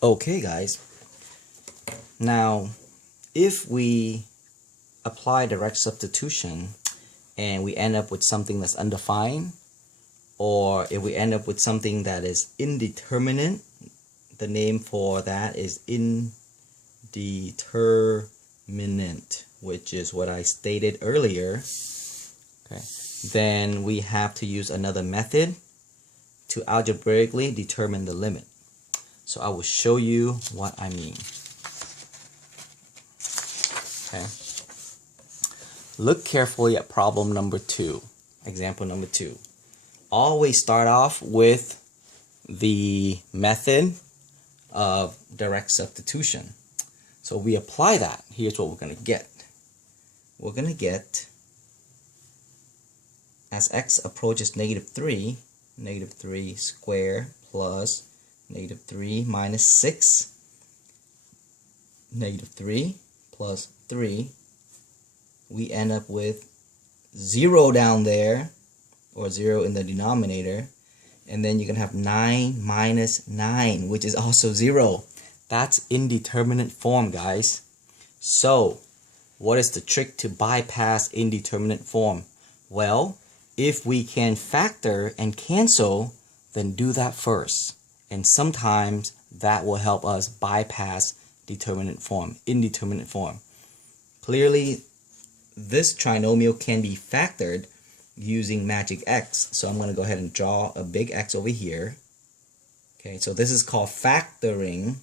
Okay guys, now if we apply direct substitution and we end up with something that's undefined, or if we end up with something that is indeterminate, the name for that is indeterminate, which is what I stated earlier. Okay, then we have to use another method to algebraically determine the limit. So I will show you what I mean. Okay. Look carefully at problem number 2, example number 2. Always start off with the method of direct substitution. So we apply that. Here's what we're going to get. We're going to get, as x approaches -3 squared plus -3 minus 6, -3 plus 3, we end up with 0 down there, or 0 in the denominator, and then you can have 9 minus 9, which is also 0. That's indeterminate form, guys. So what is the trick to bypass indeterminate form? Well, if we can factor and cancel, then do that first. And sometimes that will help us bypass indeterminate form. Clearly, this trinomial can be factored using magic X. So I'm going to go ahead and draw a big X over here. Okay, so this is called factoring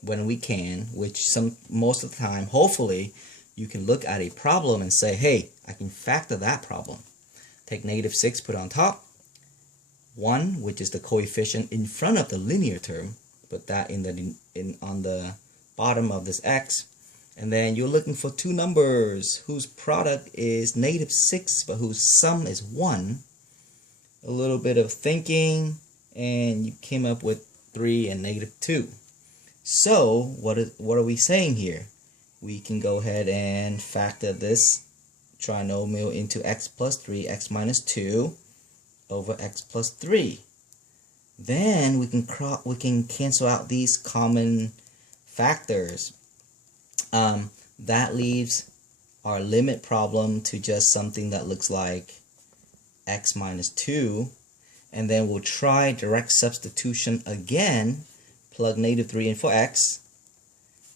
when we can, which most of the time, hopefully, you can look at a problem and say, hey, I can factor that problem. Take -6, put on top. 1, which is the coefficient in front of the linear term, put that on the bottom of this x, and then you're looking for two numbers whose product is -6 but whose sum is 1. A little bit of thinking and you came up with 3 and -2. So what are we saying here? We can go ahead and factor this trinomial into x plus 3, x minus 2 over x plus 3. Then we can cancel out these common factors. That leaves our limit problem to just something that looks like x minus 2. And then we'll try direct substitution again, plug -3 in for x,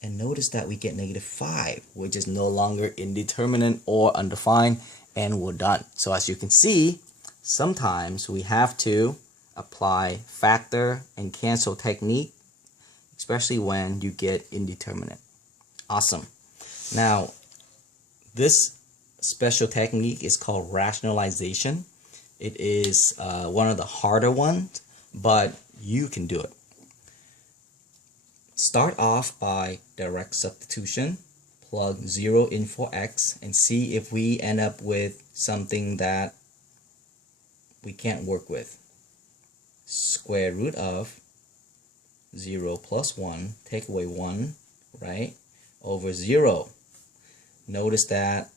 and notice that we get -5, which is no longer indeterminate or undefined, and we're done. So as you can see, sometimes we have to apply factor and cancel technique, especially when you get indeterminate. Awesome. Now, this special technique is called rationalization. It is one of the harder ones, but you can do it. Start off by direct substitution, plug 0 in for x, and see if we end up with something that we can't work with. Square root of 0 plus 1, take away 1, right, over 0. Notice that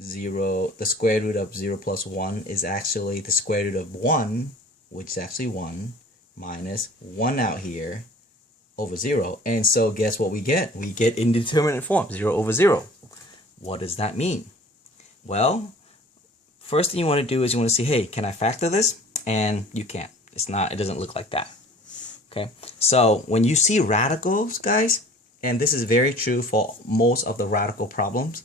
the square root of 0 plus 1 is actually the square root of 1, which is actually 1, minus 1 out here over 0. And so guess what we get? We get indeterminate form, 0 over 0. What does that mean? Well, first thing you want to do is you want to see, hey, can I factor this? And you can't. It doesn't look like that. Okay, so when you see radicals, guys, and this is very true for most of the radical problems,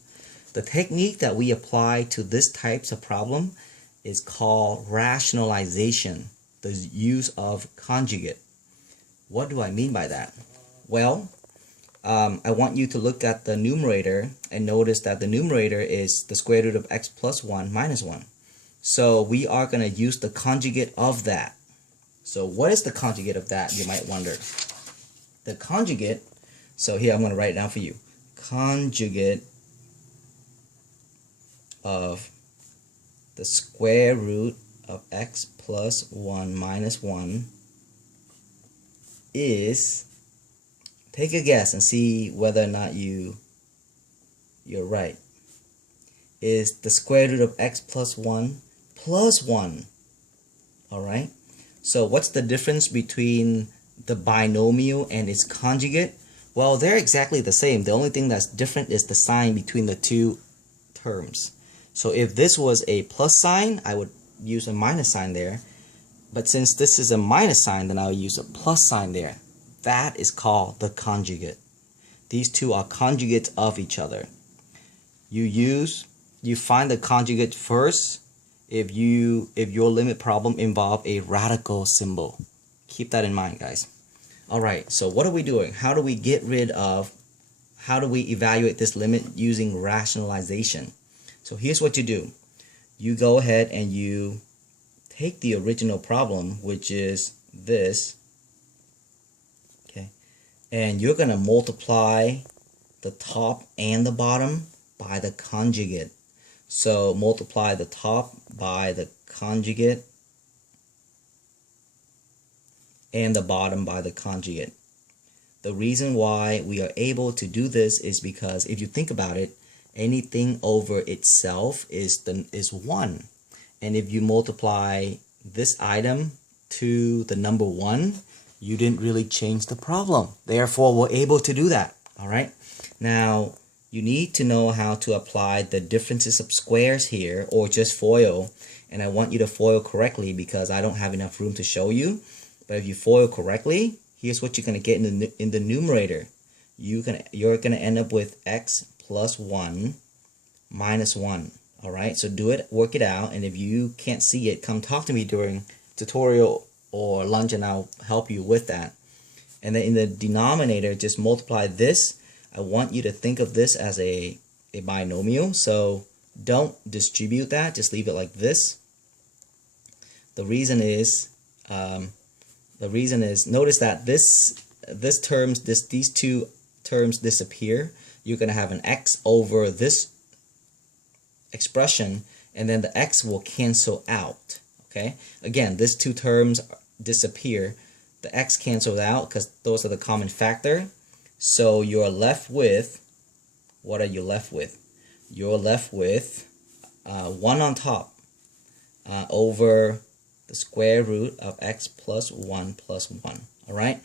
the technique that we apply to this types of problem is called rationalization, the use of conjugate. What do I mean by that? Well, I want you to look at the numerator and notice that the numerator is the square root of x plus 1 minus 1. So we are going to use the conjugate of that. So what is the conjugate of that, you might wonder? The conjugate, so here I'm going to write it down for you. Conjugate of the square root of x plus 1 minus 1 is, take a guess and see whether or not you're right, is the square root of x plus 1 plus 1. Alright, so what's the difference between the binomial and its conjugate, well, they're exactly the same. The only thing that's different is the sign between the two terms. So if this was a plus sign, I would use a minus sign there. But since this is a minus sign, then I'll use a plus sign there. That is called the conjugate. These two are conjugates of each other. You find the conjugate first if your limit problem involve a radical symbol. Keep that in mind, guys. Alright, so what are we doing? How do we evaluate this limit using rationalization? So here's what you do. You go ahead and you take the original problem, which is this, okay, and you're going to multiply the top and the bottom by the conjugate. So multiply the top by the conjugate and the bottom by the conjugate. The reason why we are able to do this is because if you think about it, anything over itself is 1. And if you multiply this item to the number 1, you didn't really change the problem. Therefore, we're able to do that. All right. Now, you need to know how to apply the differences of squares here, or just FOIL. And I want you to FOIL correctly because I don't have enough room to show you. But if you FOIL correctly, here's what you're going to get in the numerator. You're going to end up with x plus 1 minus 1. All right, so do it, work it out, and if you can't see it, come talk to me during tutorial or lunch and I'll help you with that. And then in the denominator, just multiply this. I want you to think of this as a binomial, so don't distribute that, just leave it like this. The reason is notice that these two terms disappear. You're going to have an x over this expression, and then the x will cancel out. Okay, again, these two terms disappear. The x cancels out because those are the common factor. So you're left with, what are you left with? You're left with 1 on top over the square root of x plus 1 plus 1. All right,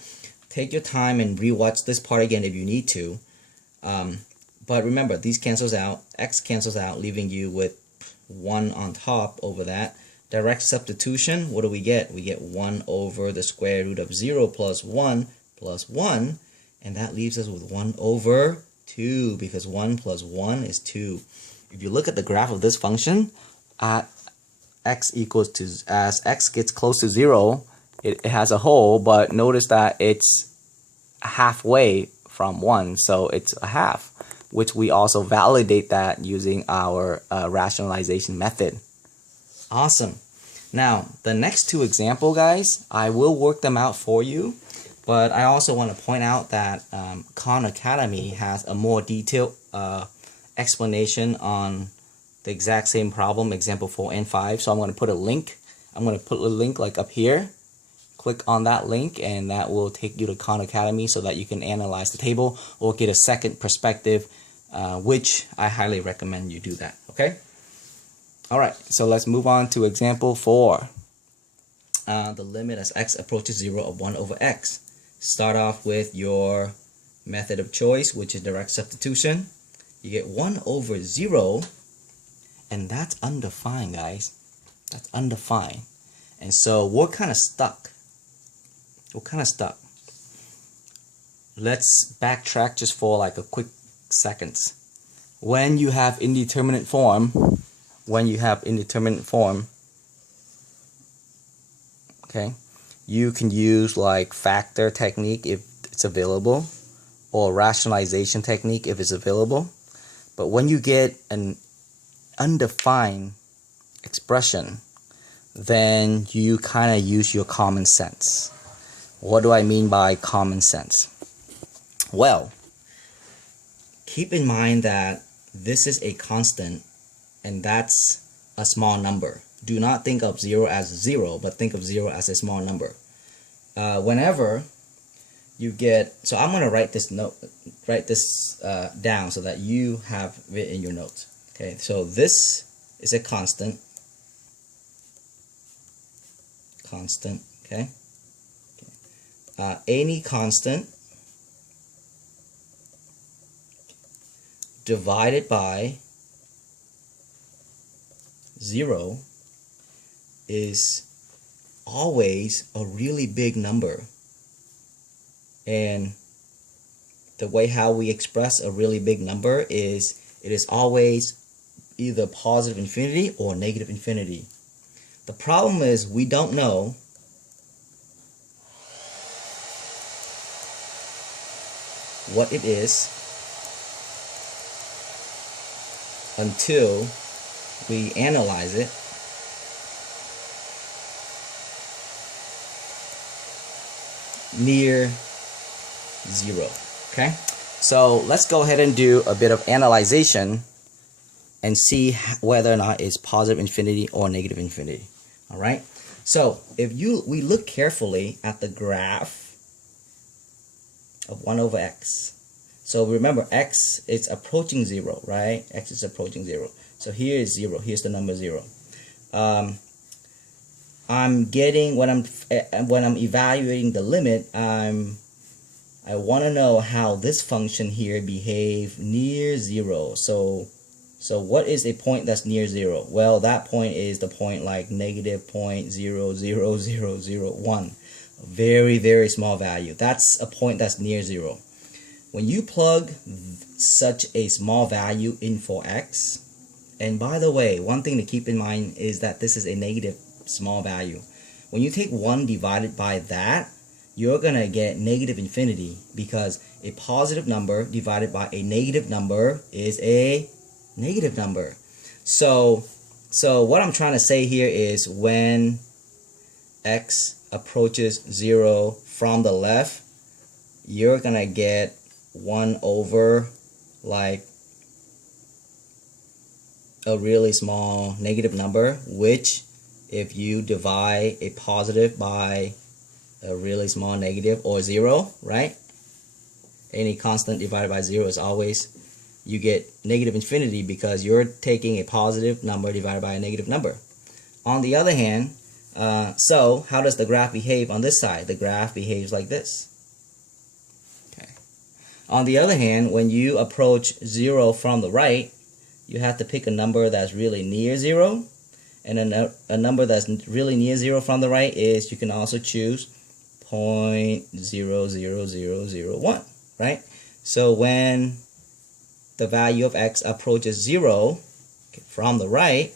take your time and rewatch this part again if you need to. But remember, these cancels out, x cancels out, leaving you with 1 on top over that. Direct substitution, what do we get? We get 1 over the square root of 0 plus 1, and that leaves us with 1 over 2, because 1 plus 1 is 2. If you look at the graph of this function, at x equals to, as x gets close to 0, it has a hole, but notice that it's halfway from 1, so it's a half, which we also validate that using our rationalization method. Awesome. Now, the next two examples, guys, I will work them out for you, but I also want to point out that Khan Academy has a more detailed explanation on the exact same problem, example 4 and 5, so I'm going to put a link. I'm going to put a link like up here. Click on that link and that will take you to Khan Academy so that you can analyze the table or get a second perspective, which I highly recommend you do that. Okay? Alright, so let's move on to example 4. The limit as x approaches 0 of 1 over x. Start off with your method of choice, which is direct substitution. You get 1 over 0, and that's undefined, guys. That's undefined. And so we're kind of stuck. Let's backtrack just for like a quick seconds. When you have indeterminate form, okay, you can use like factor technique if it's available, or rationalization technique if it's available. But when you get an undefined expression, then you kind of use your common sense. What do I mean by common sense? Well, keep in mind that this is a constant and that's a small number. Do not think of 0 as 0, but think of 0 as a small number. Whenever you get, so I'm going to write this down so that you have it in your notes. Okay, so this is a constant. Okay. any constant divided by 0 is always a really big number. And the way how we express a really big number is it is always either positive infinity or negative infinity. The problem is we don't know what it is until we analyze it. Near 0. Okay, so let's go ahead and do a bit of analyzation and see whether or not it's positive infinity or negative infinity. All right, so if we look carefully at the graph of 1 over x. So remember, x is approaching 0, right? X is approaching 0. So here is 0. Here's the number 0. I'm getting when I'm evaluating the limit, I want to know how this function here behave near 0. So what is a point that's near 0? Well, that point is the point like negative 0.00001. A very, very small value. That's a point that's near 0. When you plug such a small value in for x, and by the way, one thing to keep in mind is that this is a negative small value. When you take 1 divided by that, you're gonna get negative infinity, because a positive number divided by a negative number is a negative number. So what I'm trying to say here is when x approaches 0 from the left, you're gonna get 1 over like a really small negative number, which if you divide a positive by a really small negative or 0, right? Any constant divided by 0 is always, you get negative infinity because you're taking a positive number divided by a negative number. On the other hand, so how does the graph behave on this side? The graph behaves like this. Okay. On the other hand, when you approach 0 from the right, you have to pick a number that's really near 0. And a number that's really near 0 from the right is, you can also choose 0.00001, right? So when the value of x approaches 0 from the right,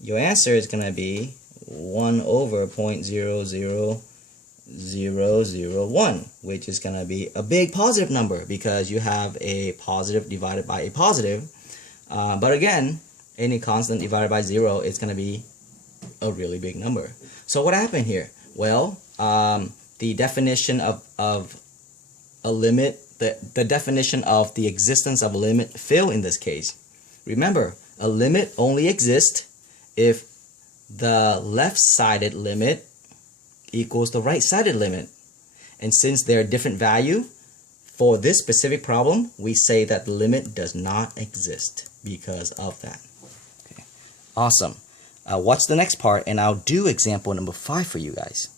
your answer is going to be 1 over 0.00001, which is going to be a big positive number because you have a positive divided by a positive. But again, any constant divided by 0 is going to be a really big number. So what happened here? Well, the definition of a limit, the definition of the existence of a limit failed in this case. Remember, a limit only exists if the left-sided limit equals the right-sided limit. And since they're different value, for this specific problem, we say that the limit does not exist because of that. Okay. Awesome. Watch the next part and I'll do example number 5 for you guys.